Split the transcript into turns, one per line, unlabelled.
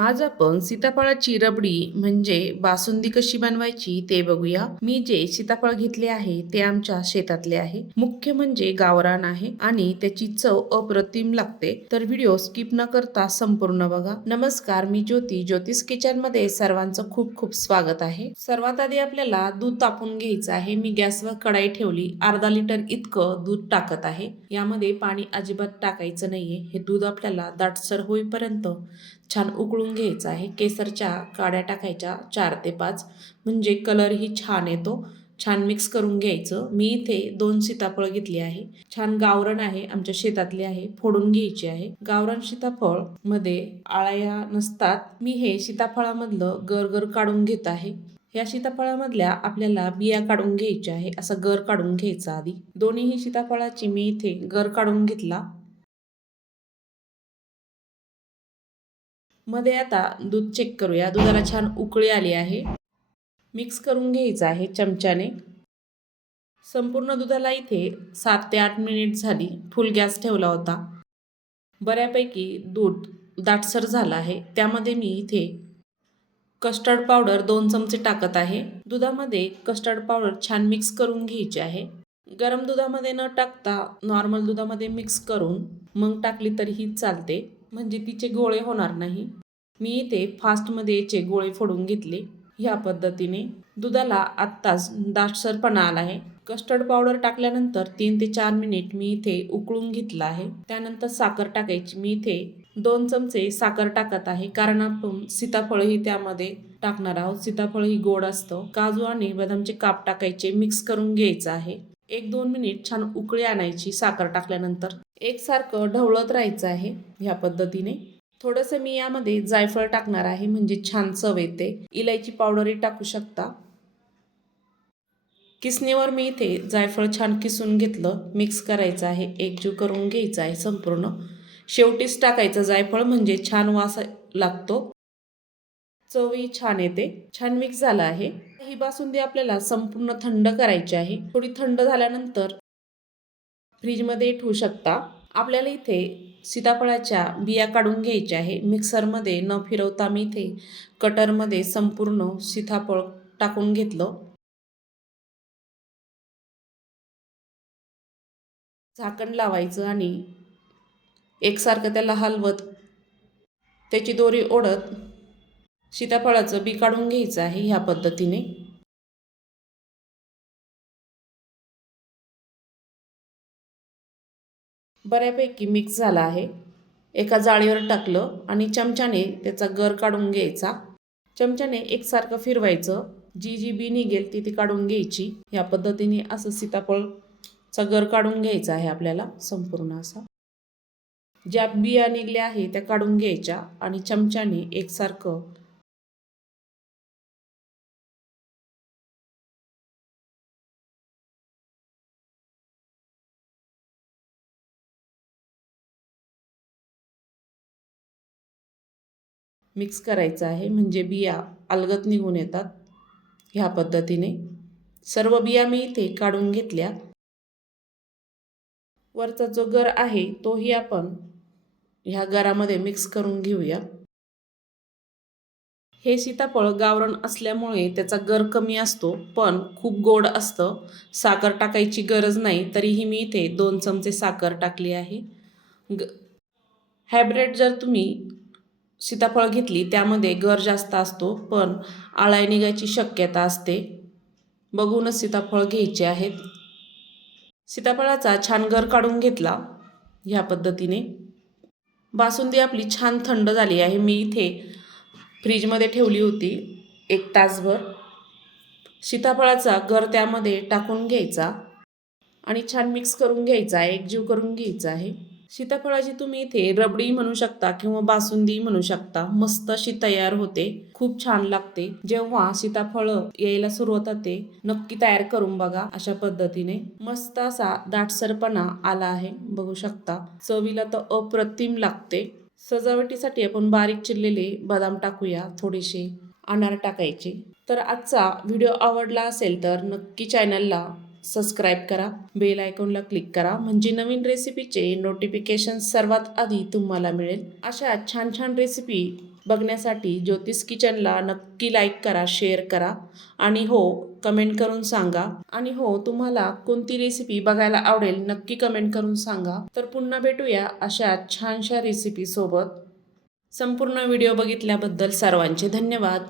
आज आपण सीताफळाची रबडी म्हणजे बासुंदी कशी बनवायची ते बघूया. मी जे सीताफळ घेतले आहे ते आमच्या शेतातले आहे. मुख्य म्हणजे गावरान आहे आणि त्याची चव अप्रतिम लागते. तर व्हिडिओ स्किप न करता संपूर्ण बघा. नमस्कार मी ज्योती. ज्योतिष किचनमध्ये सर्वांचं खूप खूप स्वागत आहे. सर्वात आधी आपल्याला दूध तापून घ्यायचं आहे. मी गॅसवर कढाई ठेवली. अर्धा लिटर इतकं दूध टाकत आहे. यामध्ये पाणी अजिबात टाकायचं नाहीये. हे दूध आपल्याला दाटसर होईपर्यंत छान उकळून घ्यायचं आहे. केसरच्या काड्या टाकायच्या चार ते पाच. म्हणजे कलरही छान येतो. छान मिक्स करून घ्यायचं. मी इथे दोन सीताफळ घेतली आहे. छान गावरण आहे आमच्या शेतातले आहे. फोडून घ्यायची आहे. गावरण सीताफळमध्ये आळ्या नसतात. मी हे सीताफळामधलं गरगर काढून घेत आहे. या सीताफळामधल्या आपल्याला बिया काढून घ्यायच्या आहे. असं गर काढून घ्यायचा आधी. दोन्हीही सीताफळाची मी इथे गर काढून घेतला. मध्ये आता दूध चेक करूया. दुधाला छान उकळी आली आहे. मिक्स करून घ्यायचं आहे चमच्याने. संपूर्ण दुधाला इथे सात ते आठ मिनिट झाली. फुल गॅस ठेवला होता. बऱ्यापैकी दूध दाटसर झालं आहे. त्यामध्ये मी इथे कस्टर्ड पावडर दोन चमचे टाकत आहे. दुधामध्ये कस्टर्ड पावडर छान मिक्स करून घ्यायची आहे. गरम दुधामध्ये न टाकता नॉर्मल दुधामध्ये मिक्स करून मग टाकली तरीही चालते. म्हणजे तिचे गोळे होणार नाही. मी इथे फास्टमध्ये याचे गोळे फोडून घेतले. ह्या पद्धतीने दुधाला आत्ताच दाटसरपणा आला आहे. कस्टर्ड पावडर टाकल्यानंतर तीन ते चार मिनिट मी इथे उकळून घेतला आहे. त्यानंतर साखर टाकायची. मी इथे दोन चमचे साखर टाकत आहे. कारण आपण सीताफळही त्यामध्ये टाकणार आहोत. सीताफळ ही गोड असतं. काजू आणि बदामचे काप टाकायचे. मिक्स करून घ्यायचं आहे. एक दोन मिनिट छान उकळी आणायची साखर टाकल्यानंतर. एकसारखं ढवळत राहायचं आहे. ह्या पद्धतीने थोडंसं मी यामध्ये जायफळ टाकणार आहे म्हणजे छान चव येते. इलायची पावडरही टाकू शकता. किसणीवर मी इथे जायफळ छान किसून घेतलं. मिक्स करायचं आहे एकजीव करून घ्यायचं आहे संपूर्ण. शेवटीच टाकायचं जायफळ म्हणजे छान वास लागतो. चवही छान येते. छान मिक्स झालं आहे. ही बासुंदी आपल्याला संपूर्ण थंड करायची आहे. थोडी थंड झाल्यानंतर फ्रीजमध्ये ठेवू शकता. आपल्याला इथे सीताफळाच्या बिया काढून घ्यायच्या आहे. मिक्सरमध्ये न फिरवता मी इथे कटरमध्ये संपूर्ण सीताफळ टाकून घेतलं. झाकण लावायचं आणि एकसारखं त्याला हलवत त्याची दोरी ओढत सीताफळाचं बी काढून घ्यायचं आहे ह्या पद्धतीने. बऱ्यापैकी मिक्स झाला आहे. एका जाळीवर टाकलं आणि चमच्याने त्याचा गर काढून घ्यायचा. चमच्याने एकसारखं फिरवायचं. जी जी बी निघेल ती ती काढून घ्यायची. ह्या पद्धतीने असं सीताफळचा गर काढून घ्यायचा आहे आपल्याला संपूर्ण असा. ज्या बिया निघल्या आहे त्या काढून घ्यायच्या आणि चमच्याने एकसारखं मिक्स करायचं आहे. म्हणजे बिया अलगत निघून येतात ह्या पद्धतीने. सर्व बिया मी इथे काढून घेतल्या. वरचा जो गर आहे तोही आपण ह्या गरामध्ये मिक्स करून घेऊया. हे सीताफळ गावरण असल्यामुळे त्याचा गर कमी असतो पण खूप गोड असतं. साखर टाकायची गरज नाही तरीही मी इथे दोन चमचे साखर टाकली आहे. ग हायब्रेड जर तुम्ही सीताफळ घेतली त्यामध्ये गर जास्त असतो पण आळाय निघायची शक्यता असते. बघूनच सीताफळ घ्यायचे आहेत. सीताफळाचा छान गर काढून घेतला ह्या पद्धतीने. बासुंदी आपली छान थंड झाली आहे. मी इथे फ्रीजमध्ये ठेवली होती एक तासभर. सीताफळाचा गर त्यामध्ये टाकून घ्यायचा आणि छान मिक्स करून घ्यायचा एकजीव करून घ्यायचा आहे. सीताफळाची तुम्ही इथे रबडी म्हणू शकता किंवा बासुंदी म्हणू शकता. मस्त अशी तयार होते. खूप छान लागते. जेव्हा सीताफळ यायला सुरुवात होते नक्की तयार करून बघा अशा पद्धतीने. मस्त असा दाटसरपणा आला आहे बघू शकता. चवीला तर अप्रतिम लागते. सजावटीसाठी आपण बारीक चिरलेले बदाम टाकूया थोडेसे अनार टाकायचे. तर आजचा व्हिडिओ आवडला असेल तर नक्की चॅनलला सबस्क्राईब करा बेल आयकॉनला क्लिक करा म्हणजे नवीन रेसिपीचे नोटिफिकेशन सर्वात आधी तुम्हाला मिळेल. अशा छान छान रेसिपी बघण्यासाठी ज्योतिष किचनला नक्की लाईक करा शेअर करा आणि हो कमेंट करून सांगा. आणि हो तुम्हाला कोणती रेसिपी बघायला आवडेल नक्की कमेंट करून सांगा. तर पुन्हा भेटूया अशा छानशा रेसिपीसोबत संपूर्ण व्हिडिओ बघितल्याबद्दल सर्वांचे धन्यवाद.